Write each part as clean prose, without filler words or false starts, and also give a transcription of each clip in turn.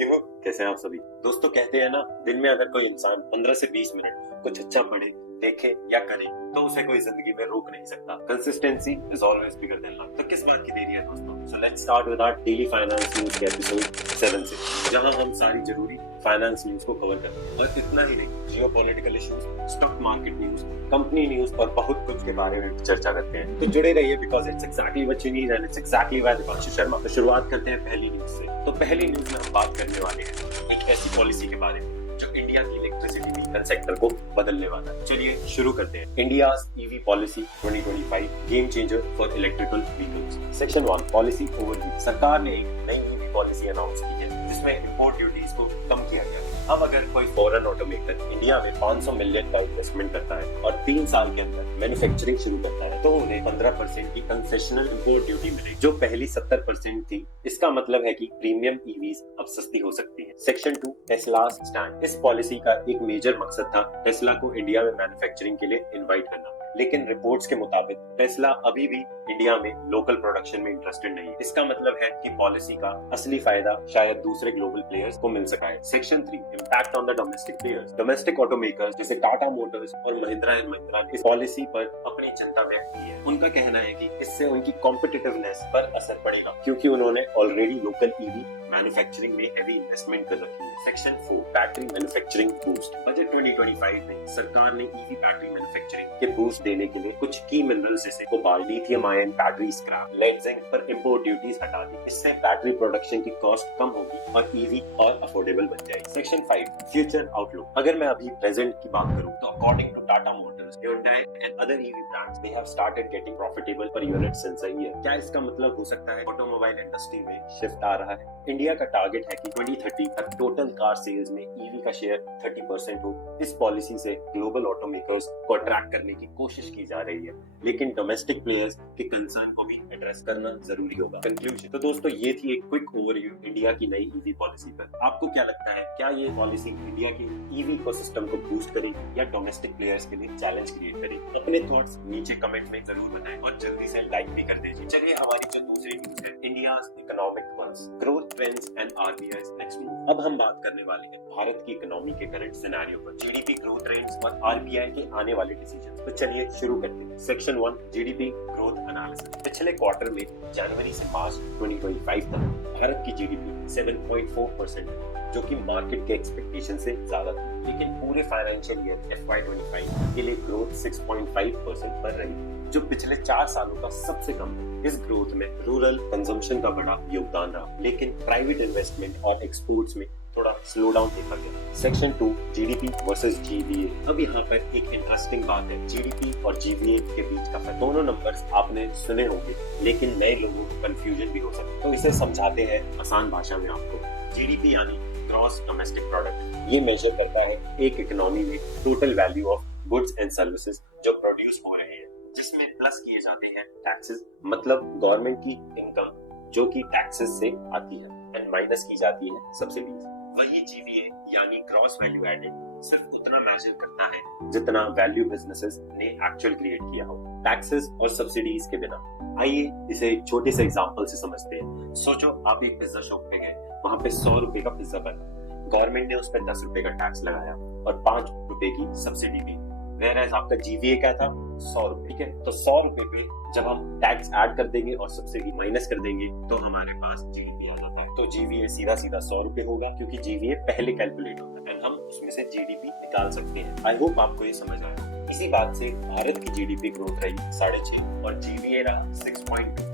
You कैसे हैं आप सभी दोस्तों। कहते हैं ना, दिन में अगर कोई इंसान 15 से 20 मिनट कुछ अच्छा पढ़े, देखे या करे तो उसे कोई जिंदगी में रोक नहीं सकता। Consistency is always bigger than luck. तो किस बात की देरी है दोस्तों? So let's start with our daily finance news के एपिसोड 7 से, जहां हम सारी जरूरी फाइनेंस न्यूज को कवर करते हैं। और इतना ही नहीं, geopolitical issues, stock market news, company news और बहुत कुछ के बारे में चर्चा करते हैं। तो जुड़े रहिए because it's exactly what you need and it's exactly why Deepanshu Sharma. तो शुरुआत करते हैं पहली न्यूज से। तो पहली न्यूज में हम बात करने वाले हैं एक ऐसी पॉलिसी के बारे में जो इंडिया की इलेक्ट्रिसिटी व्हीकल सेक्टर को बदलने वाला है। चलिए शुरू करते हैं। India's EV policy 2025 game changer for electrical vehicles. Section 1 policy overview. सरकार ने एक नई ईवी पॉलिसी अनाउंस की है जिसमें इंपोर्ट ड्यूटीज को कम किया गया है। अब अगर कोई फॉरेन ऑटोमेकर इंडिया में 500 मिलियन का इन्वेस्टमेंट करता है और 3 साल के अंदर मैन्युफैक्चरिंग शुरू करता है तो उन्हें 15% की कंसेशनल इंपोर्ट ड्यूटी मिलेगी, जो पहली 70% थी। इसका मतलब है कि प्रीमियम ईवीज अब सस्ती हो सकती है। Section 2 Tesla stand. इस पॉलिसी का एक मेजर मकसद था टेस्ला को इंडिया में मैन्युफैक्चरिंग के लिए इनवाइट करना, लेकिन रिपोर्ट्स के मुताबिक टेस्ला अभी भी इंडिया में लोकल प्रोडक्शन में इंटरेस्टेड नहीं है। इसका मतलब है कि पॉलिसी का असली फायदा शायद दूसरे ग्लोबल प्लेयर्स को मिल सका है। Section 3 impact on the domestic players. Domestic automakers जैसे टाटा मोटर्स और महिंद्रा एंड महिंद्रा ने इस पॉलिसी पर अपनी चिंता व्यक्त की है। उनका कहना है कि इससे उनकी कॉम्पिटिटिवनेस पर असर पड़ेगा क्योंकि उन्होंने ऑलरेडी लोकल ईवी मैन्युफैक्चरिंग में हेवी इन्वेस्टमेंट कर रखी है। Section 4 battery manufacturing boost. Budget 2025 में सरकार ने ईवी बैटरी मैन्युफैक्चरिंग के बूस्ट देने के लिए कुछ की मिनरल्स जैसे cobalt, lithium ion battery scrap, lead zinc पर इंपोर्ट ड्यूटीज हटा दी। इससे बैटरी प्रोडक्शन की कॉस्ट कम होगी और ईवी और अफोर्डेबल बन जाएगी। Section 5 future outlook. अगर मैं अभी प्रेजेंट की बात करूं तो according to Tata Motors, Hyundai and other EV brands, they have started getting profitable per unit since a year. क्या इसका मतलब हो सकता है ऑटोमोबाइल इंडस्ट्री में शिफ्ट आ रहा है? इंडिया का टारगेट है कि 2030 तक टोटल कार सेल्स में ईवी का शेयर 30% हो। इस पॉलिसी से ग्लोबल ऑटोमेकर्स को अट्रैक्ट करने की कोशिश की जा रही है, लेकिन डोमेस्टिक प्लेयर्स के कंसर्न को भी एड्रेस करना जरूरी होगा। कंक्लूजन। तो दोस्तों ये थी एक क्विक ओवरव्यू इंडिया की नई ईवी पॉलिसी पर। आपको क्या लगता है, क्या ये पॉलिसी इंडिया के ईवी इकोसिस्टम को बूस्ट करेगी या डोमेस्टिक प्लेयर्स के लिए चैलेंज क्रिएट करेगी? अपने थॉट्स नीचे कमेंट में जरूर बताएं और जल्दी से लाइक भी कर दीजिए। चलिए हमारी जो दूसरी न्यूज है, India's economic pulse, growth trends and RBI's next move. अब हम बात करने वाले हैं भारत की इकोनॉमी के करंट सिनेरियो पर, जीडीपी ग्रोथ रेट्स और आरबीआई के आने वाले डिसीजंस। तो चलिए शुरू करते हैं। Section 1 GDP growth analysis. पिछले क्वार्टर में जनवरी से मार्च 2025 तक भारत की जीडीपी 7.4% जो कि मार्केट के एक्सपेक्टेशन से ज्यादा थी, लेकिन पूरे फाइनेंशियल ईयर FY25 के लिए ग्रोथ 6.5% पर रही, जो पिछले 4 सालों का सबसे कम है। इस ग्रोथ में रूरल कंजम्पशन का बड़ा योगदान रहा, लेकिन प्राइवेट इन्वेस्टमेंट और एक्सपोर्ट्स में थोड़ा स्लो डाउन देखा गया। Section 2 GDP versus GVA. अब यहाँ पर एक इंटरेस्टिंग बात है, जीडीपी और जीवीए के बीच का फर्क। दोनों नंबर्स आपने सुने होंगे, लेकिन नए लोगों को कंफ्यूजन भी हो सकता है, तो इसे समझाते हैं आसान भाषा में आपको। जीडीपी यानी ग्रॉस डोमेस्टिक प्रोडक्ट। ये मेजर करता है एक इकोनॉमी में total value of goods and services जो प्रोड्यूस हो रहे हैं, जिसमें प्लस किए जाते हैं टैक्सेस, मतलब गवर्नमेंट की इनकम जो कि टैक्सेस से आती है, एंड माइनस की जाती है सब्सिडीज। वही जीवीए यानी ग्रॉस वैल्यू एडेड सिर्फ उतना मेजर करता है जितना वैल्यू बिजनेसेस ने एक्चुअल क्रिएट किया हो, टैक्सेस और सब्सिडीज के बिना। आइए इसे एक छोटे से एग्जांपल से समझते हैं। सोचो आप एक पिज्जा शॉप पे गए, वहाँ पे 100 रुपए का पिज्जा बना, गवर्नमेंट ने उस पर 10 रुपए का टैक्स लगाया और 5 रुपए की सब्सिडी दी। Whereas आपका जीवीए क्या था? 100 रुपए। ठीक है, तो 100 रुपए पे जब हम टैक्स ऐड कर देंगे और सब्सिडी माइनस कर देंगे तो हमारे पास जीडीपी आ जाता है। तो जीवीए सीधा सीधा 100 रुपए होगा क्योंकि जीवीए पहले कैलकुलेट होता है, हम उसमें से जीडीपी निकाल सकते हैं। आई होप आपको ये समझ आया। इसी बात से भारत की जीडीपी ग्रोथ रही 6.5 और जीवीए रहा 6.2।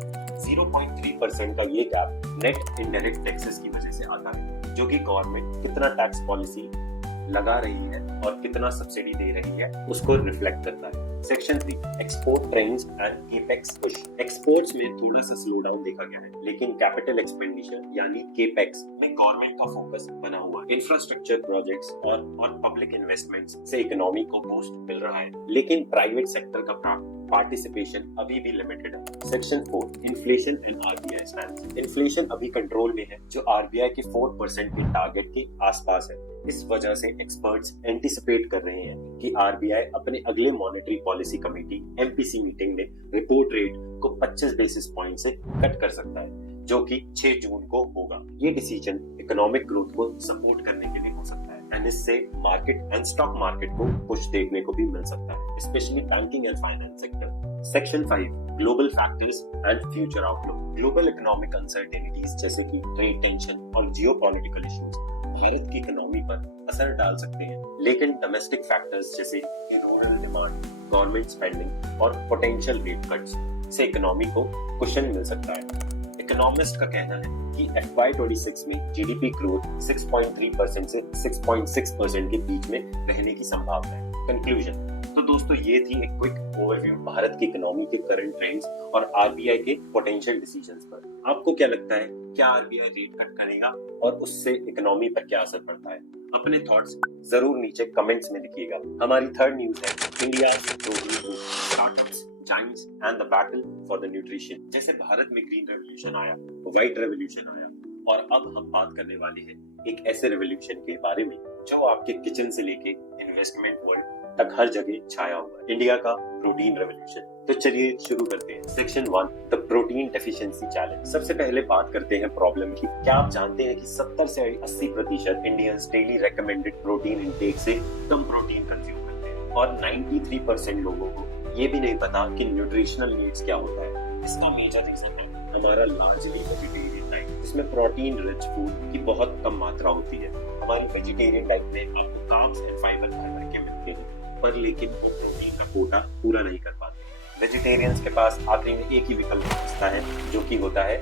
0.3% का ये गैप नेट इनडायरेक्ट टैक्सेस की वजह से आता है, जो कि गवर्नमेंट कितना टैक्स पॉलिसी लगा रही है और कितना सब्सिडी दे रही है उसको रिफ्लेक्ट करता है। Section 3 export trends and capex push. Exports में थोड़ा सा स्लो डाउन देखा गया है, लेकिन कैपिटल एक्सपेंडिचर यानी केपेक्स में गवर्नमेंट का फोकस बना हुआ है। इंफ्रास्ट्रक्चर प्रोजेक्ट्स और पब्लिक इन्वेस्टमेंट्स से इकोनॉमी को बूस्ट मिल रहा है, लेकिन प्राइवेट सेक्टर का पार्टिसिपेशन अभी भी लिमिटेड है। Section 4 inflation and RBI stand. Inflation अभी कंट्रोल में है, जो आरबीआई के 4% के टारगेट के आसपास है। इस वजह से एक्सपर्ट्स एंटिसिपेट कर रहे हैं कि आरबीआई अपने अगले monetary policy committee MPC meeting में रिपोर्ट रेट को 25 बेसिस पॉइंट से कट कर सकता है। जो कि 6 जून को होगा। ये डिसीजन इकोनॉमिक ग्रोथ को सपोर्ट करने के लिए हो सकता है एंड इससे मार्केट एंड स्टॉक मार्केट को कुछ देखने को भी मिल सकता है, specially banking and finance sector. Section 5 global factors and future outlook. Global economic uncertainties जैसे कि ट्रेड टेंशन और जियोपॉलिटिकल इश्यूज भारत की इकोनॉमी पर असर डाल सकते हैं, लेकिन डोमेस्टिक फैक्टर्स जैसे कि रूरल डिमांड, गवर्नमेंट स्पेंडिंग और पोटेंशियल रेट कट्स से इकोनॉमी को कुशन मिल सकता है। इकोनॉमिस्ट का कहना है कि FY26 में जीडीपी ग्रोथ 6.3% से 6.6% के बीच में रहने की संभावना है। कंक्लूजन। तो दोस्तों ये थी एक क्विक ओवरव्यू भारत की इकोनॉमी के करंट ट्रेंड्स और आरबीआई के पोटेंशियल डिसीजंस पर। आपको क्या लगता है, क्या आरबीआई रेट कट करेगा और उससे इकोनॉमी पर क्या असर पड़ता है? अपने थॉट्स जरूर नीचे कमेंट्स में लिखिएगा। हमारी थर्ड न्यूज है India startups giants and the battle for the nutrition. जैसे भारत में ग्रीन रेवोल्यूशन आया, व्हाइट रेवोल्यूशन आया और अब हम बात करने वाले हैं एक ऐसे रेवोल्यूशन के बारे में जो आपके किचन से लेके इन्वेस्टमेंट वर्ल्ड तक हर जगह छाया हुआ है, इंडिया का प्रोटीन रेवोल्यूशन। तो चलिए शुरू करते हैं। Section 1 the protein deficiency challenge. सबसे पहले बात करते हैं प्रॉब्लम की। क्या आप जानते हैं कि 70 से 80% Indians daily recommended protein intake से कम प्रोटीन कंज्यूम करते हैं और 93% लोगों को ये भी नहीं पता कि न्यूट्रिशनल नीड्स क्या होता है। इसका मेजर रीजन है हमारा लार्जली वेजिटेरियन डाइट, जिसमें प्रोटीन रिच फूड की बहुत कम मात्रा होती है। हमारी वेजिटेरियन डाइट में आपको कार्ब्स एंड फाइबर भर के मिलते हैं, पर लेकिन वो प्रोटीन का कोटा पूरा नहीं कर पाते। वेजिटेरियंस के पास आखिरी में एक ही विकल्प बचता है, जो कि होता है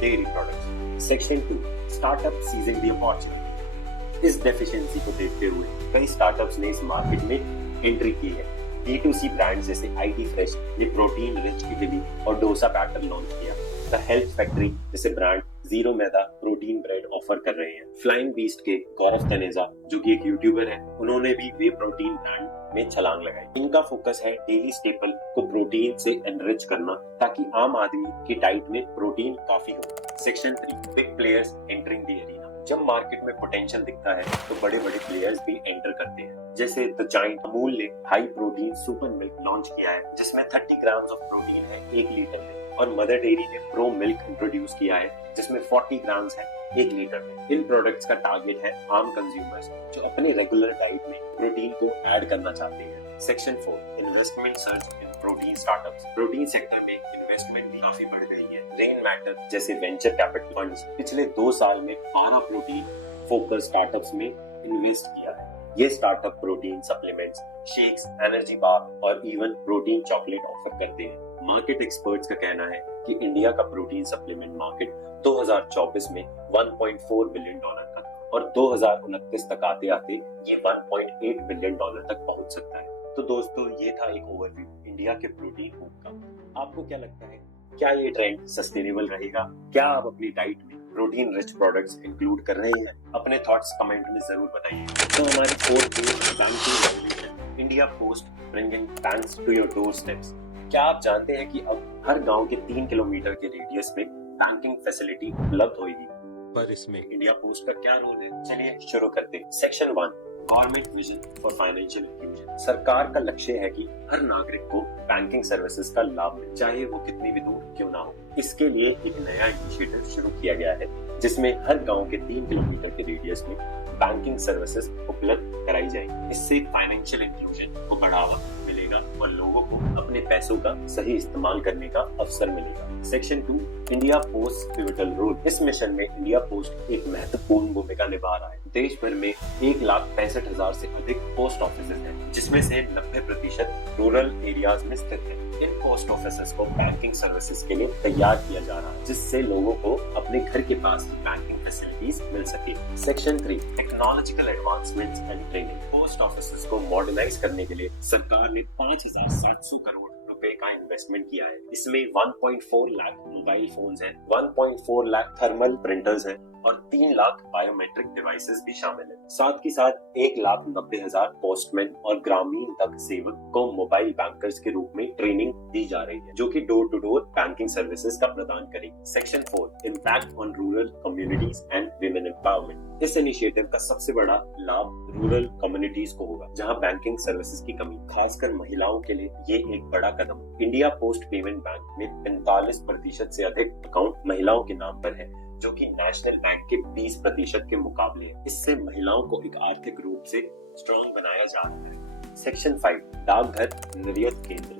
dairy products. Section 2 startup seizing the opportunity. इस डेफिशिएंसी को देखते हुए कई स्टार्टअप्स ने इस मार्केट में एंट्री की है। D2C ब्रांड जैसे IT फ्रेश ने प्रोटीन रिच इडली और डोसा बैटर लॉन्च किया। द हेल्थ फैक्ट्री जैसे ब्रांड जीरो मैदा प्रोटीन ब्रेड ऑफर कर रहे हैं। फ्लाइंग बीस्ट के गौरव तनेजा जो कि एक यूट्यूबर है, उन्होंने भी वे प्रोटीन ब्रांड में छलांग लगाई। इनका फोकस है डेली स्टेपल को प्रोटीन से एनरिच करना ताकि आम आदमी की डाइट में प्रोटीन काफी हो। Section 3 big players entering the arena. जब मार्केट में पोटेंशियल दिखता है तो बड़े बड़े प्लेयर्स भी एंटर करते हैं। जैसे द जायंट अमूल ने high protein super milk launch किया है, जिसमें 30 ग्राम्स ऑफ प्रोटीन है 1 लीटर में, और मदर डेयरी ने प्रो मिल्क इंट्रोड्यूस किया है जिसमें 40 ग्राम्स है 1 लीटर में। इन प्रोडक्ट्स का टारगेट है आम कंज्यूमर्स जो अपने रेगुलर डाइट में प्रोटीन को ऐड करना चाहते हैं। Section 4 investment search in protein startups. Protein sector में इन्वेस्टमेंट भी काफी बढ़ गई है। रेन मैटर जैसे वेंचर कैपिटल फंड्स पिछले 2 साल में 12 प्रोटीन फोकस स्टार्टअप्स में इन्वेस्ट किया है। ये startup protein supplements, shakes, energy bar और इवन प्रोटीन चॉकलेट ऑफर करते हैं। मार्केट एक्सपर्ट्स का कहना है कि इंडिया का प्रोटीन सप्लीमेंट मार्केट 2024 में $1.4 बिलियन का और 2029 तक आते आते ये $1.8 बिलियन तक पहुंच सकता है। तो दोस्तों ये था एक ओवरव्यू इंडिया के प्रोटीन बूम का। आपको क्या लगता है, क्या ये ट्रेंड सस्टेनेबल रहेगा? क्या आप अपनी डाइट में प्रोटीन रिच प्रोडक्ट्स इंक्लूड कर रहे हैं? अपने थॉट्स कमेंट में जरूर बताइए। तो हमारी 4th banking revolution, India Post bringing banks to your door steps. क्या आप जानते हैं कि अब हर गांव के 3 किलोमीटर के रेडियस में बैंकिंग फैसिलिटी उपलब्ध होगी? पर इसमें इंडिया पोस्ट का क्या रोल है? चलिए शुरू करते हैं। Section 1 government vision for financial inclusion. सरकार का लक्ष्य है कि हर नागरिक को बैंकिंग सर्विसेज का लाभ मिले, चाहे वो कितनी भी दूर क्यों ना हो। इसके लिए एक नया इनिशिएटिव शुरू किया गया है जिसमें हर गांव के 3 किलोमीटर के रेडियस में बैंकिंग सर्विसेज उपलब्ध कराई जाएंगी। इससे फाइनेंशियल इंक्लूजन को बढ़ावा मिलेगा और लोगों को अपने पैसों का सही इस्तेमाल करने का अवसर मिलेगा। Section 2 India Post pivotal role. इस मिशन में इंडिया पोस्ट एक महत्वपूर्ण भूमिका निभा रहा है। देश भर में 1,65,000 से अधिक पोस्ट ऑफिस हैं, जिसमें से 90% रूरल एरियाज में स्थित है। इन पोस्ट ऑफिस को बैंकिंग सर्विसेज के लिए तैयार किया जा रहा है, जिससे लोगों को अपने घर के पास बैंकिंग फैसिलिटीज मिल सके। Section 3 technological advancements and training. Post office को मॉडर्नाइज करने के लिए सरकार ने 5,700 करोड़ रुपए का इन्वेस्टमेंट किया है। इसमें 1.4 लाख मोबाइल फोन्स हैं, 1.4 लाख थर्मल प्रिंटर्स हैं और 3 लाख बायोमेट्रिक डिवाइसेस भी शामिल है। साथ ही साथ 1,90,000 पोस्टमैन और ग्रामीण तक सेवक को मोबाइल बैंकर्स के रूप में ट्रेनिंग दी जा रही है, जो कि door to door banking services का प्रदान करेगी। Section 4, impact on rural communities and women empowerment. इस इनिशिएटिव का सबसे बड़ा लाभ रूरल कम्युनिटीज को होगा, जहां बैंकिंग सर्विसेज की कमी, खासकर महिलाओं के लिए ये एक बड़ा कदम। इंडिया पोस्ट पेमेंट बैंक में 45% से अधिक अकाउंट महिलाओं के नाम पर है, जो कि नेशनल बैंक के 20% के मुकाबले है। इससे महिलाओं को एक आर्थिक रूप से स्ट्रॉन्ग बनाया जा रहा है। सेक्शन 5, डाकघर निर्यात केंद्र।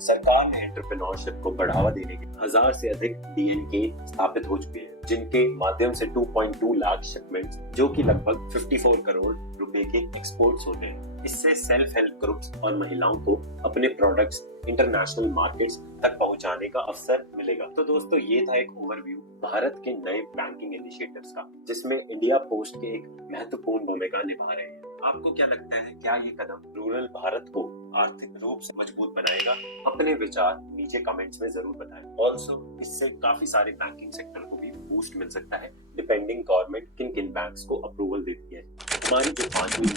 सरकार ने एंटरप्रेन्योरशिप को बढ़ावा देने के 1000 से अधिक डीएनके स्थापित हो चुके हैं, जिनके माध्यम से 2.2 लाख शिपमेंट्स, जो कि लगभग 54 करोड़ रुपए के एक्सपोर्ट्स होते हैं। इससे सेल्फ हेल्प ग्रुप्स और महिलाओं को अपने प्रोडक्ट्स इंटरनेशनल मार्केट्स तक पहुंचाने का अवसर मिलेगा। तो दोस्तों, ये था एक ओवरव्यू भारत के नए बैंकिंग इनिशिएटिव्स का, जिसमें इंडिया पोस्ट के एक महत्वपूर्ण भूमिका निभा रहे हैं। आपको क्या लगता है, क्या ये कदम रूरल भारत को आर्थिक रूप से मजबूत बनाएगा? अपने विचार नीचे कमेंट्स में जरूर बताएं। ऑल्सो इससे काफी सारे बैंकिंग सेक्टर को भी बूस्ट मिल सकता है, डिपेंडिंग गवर्नमेंट किन किन बैंक्स को अप्रूवल देती है। हमारी जो 5वीं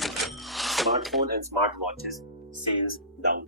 smartphone and smart watches sales down.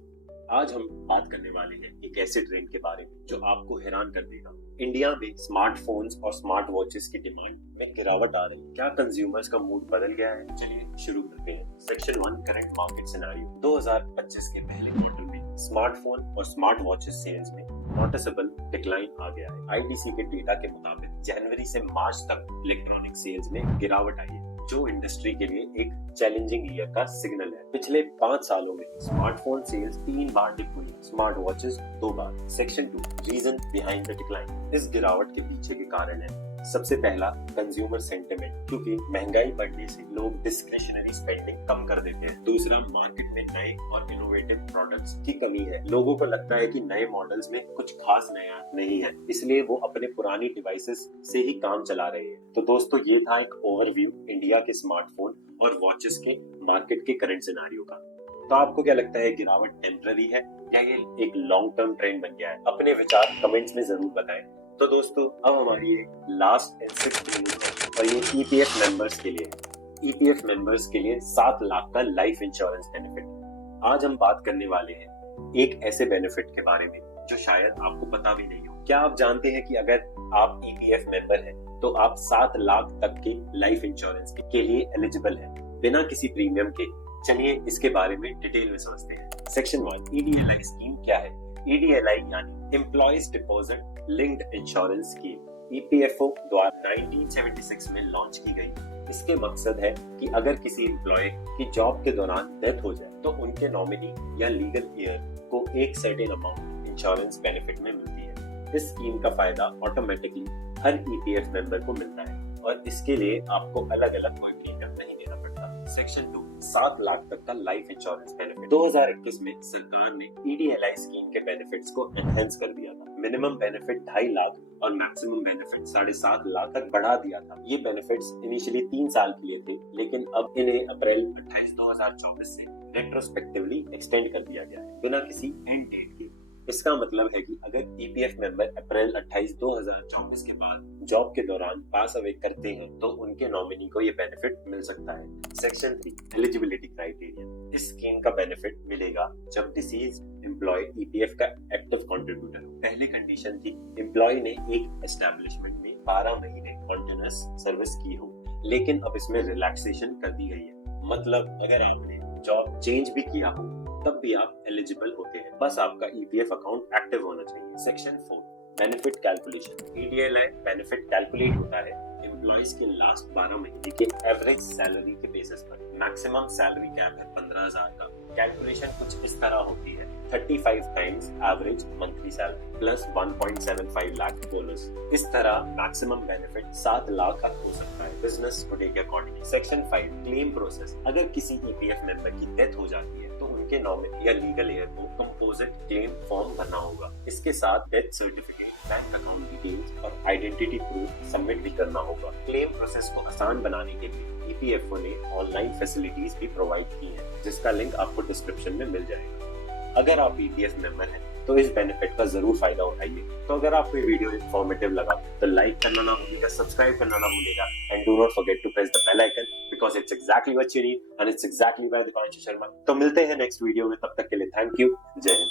आज हम बात करने वाले हैं एक ऐसे ट्रेंड के बारे में जो आपको हैरान कर देगा। इंडिया में स्मार्टफोन्स और स्मार्ट वॉचेस की डिमांड में गिरावट आ रही है। क्या कंज्यूमर्स का मूड बदल गया है? चलिए शुरू करते हैं। Section 1, current market scenario. 2025 के पहले क्वार्टर में स्मार्टफोन और स्मार्ट वॉचेस सेल्स में नोटिसेबल डिक्लाइन आ गया है। आईडीसी के डेटा के मुताबिक जनवरी से मार्च तक इलेक्ट्रॉनिक सेल्स में गिरावट आई है, जो इंडस्ट्री के लिए एक चैलेंजिंग ईयर का सिग्नल है। पिछले 5 सालों में स्मार्टफोन सेल्स 3 बार डिप हुई, स्मार्ट वॉचेस 2 बार। Section 2, reason behind the decline. इस गिरावट के पीछे के कारण है, सबसे पहला कंज्यूमर सेंटिमेंट, क्योंकि महंगाई बढ़ने से लोग डिस्क्रिशनरी स्पेंडिंग कम कर देते हैं। दूसरा, मार्केट में नए और इनोवेटिव प्रोडक्ट्स की कमी है। लोगों को लगता है कि नए मॉडल्स में कुछ खास नया नहीं है, इसलिए वो अपने पुरानी डिवाइसेस से ही काम चला रहे हैं। तो दोस्तों, ये था एक ओवरव्यू इंडिया के स्मार्टफोन और वॉचेस के मार्केट के करंट सिनेरियो का। तो आपको क्या लगता है, गिरावट टेम्पररी है या ये एक लॉन्ग टर्म ट्रेंड बन गया है? अपने विचार कमेंट्स में जरूर बताएं। तो दोस्तों, अब हमारी एक लास्ट एंड सिक्स्थ न्यूज़ है, और ये ईपीएफ मेंबर्स के लिए। ईपीएफ मेंबर्स के लिए 7 लाख का लाइफ इंश्योरेंस बेनिफिट। आज हम बात करने वाले हैं एक ऐसे बेनिफिट के बारे में जो शायद आपको पता भी नहीं हो। क्या आप जानते हैं कि अगर आप ईपीएफ मेंबर हैं तो आप 7 लाख तक के लाइफ इंश्योरेंस के लिए एलिजिबल हैं, बिना किसी प्रीमियम के? चलिए इसके बारे में डिटेल में समझते हैं। सेक्शन 1, ईडीएलआई स्कीम क्या है? ईडीएलआई यानी employees deposit linked insurance scheme EPFO द्वारा 1976 में लॉन्च की गई। इसके मकसद है कि अगर किसी एम्प्लॉय की जॉब के दौरान डेथ हो जाए तो उनके नॉमिनी या लीगल हेयर को एक सर्टेन अमाउंट इंश्योरेंस बेनिफिट में मिलती है। इस स्कीम का फायदा ऑटोमेटिकली हर ईपीएफ मेंबर को मिलता है, और इसके लिए आपको अलग अलग कोई प्रीमियम नहीं देना पड़ता। सेक्शन 2, 7 लाख तक का लाइफ इंश्योरेंस बेनिफिट। 2021 में सरकार ने ईडीएलआई स्कीम के बेनिफिट्स को एनहेंस कर दिया था। मिनिमम बेनिफिट 2.5 लाख और मैक्सिमम बेनिफिट 7.5 लाख तक बढ़ा दिया था। ये बेनिफिट्स इनिशियली 3 साल के लिए थे, लेकिन अब इन्हें अप्रैल 28, 2024 से रेट्रोस्पेक्टिवली एक्सटेंड कर दिया गया है, बिना किसी एंड डेट के। इसका मतलब है कि अगर ईपीएफ मेंबर अप्रैल 28, 2024 के बाद जॉब के दौरान पास अवे करते हैं तो उनके नॉमिनी को ये बेनिफिट मिल सकता है। Section 3, eligibility criteria. इस स्कीम का बेनिफिट मिलेगा जब डिसीज्ड एम्प्लॉय ईपीएफ का एक्टिव कंट्रीब्यूटर हो। पहली कंडीशन थी एम्प्लॉय ने एक एस्टैब्लिशमेंट में 12 महीने कंटिन्यूअस सर्विस की हो, लेकिन अब इसमें रिलैक्सेशन कर दी गई है। मतलब अगर आपने जॉब चेंज भी किया हो तब भी आप एलिजिबल होते हैं, बस आपका ईपीएफ अकाउंट एक्टिव होना चाहिए। Section 4, benefit calculation. EDLI benefit calculate होता है एम्प्लॉइज के लास्ट 12 महीने के एवरेज सैलरी के बेसिस पर। मैक्सिमम सैलरी कैप है 15,000 का। कैलकुलेशन कुछ इस तरह होती है, 35 times average monthly salary plus 1.75 lakh bonus. इस तरह मैक्सिमम बेनिफिट 7 लाख तक हो सकता है बिजनेस टुडे के अकॉर्डिंग। Section 5, claim process. अगर किसी ईपीएफ मेंबर की डेथ हो जाती है तो उनके नॉमिनी या लीगल हेयर को कंपोजिट क्लेम फॉर्म भरना होगा। इसके साथ death certificate, bank account details और आइडेंटिटी प्रूफ सबमिट भी करना होगा। क्लेम प्रोसेस को आसान बनाने के लिए ईपीएफओ ने ऑनलाइन फैसिलिटीज भी प्रोवाइड की हैं, जिसका लिंक आपको डिस्क्रिप्शन में मिल जाएगा। अगर आप ईपीएफ मेंबर हैं तो इस बेनिफिट का जरूर फायदा उठाइए। तो अगर आपको ये वीडियो इन्फॉर्मेटिव लगा तो लाइक करना ना भूलिएगा, सब्सक्राइब करना ना भूलिएगा, and do not forget to press the bell icon because it's exactly what you need and it's exactly by Dipanshu Sharma. तो मिलते हैं नेक्स्ट वीडियो में, तब तक के लिए थैंक यू, जय हिंद।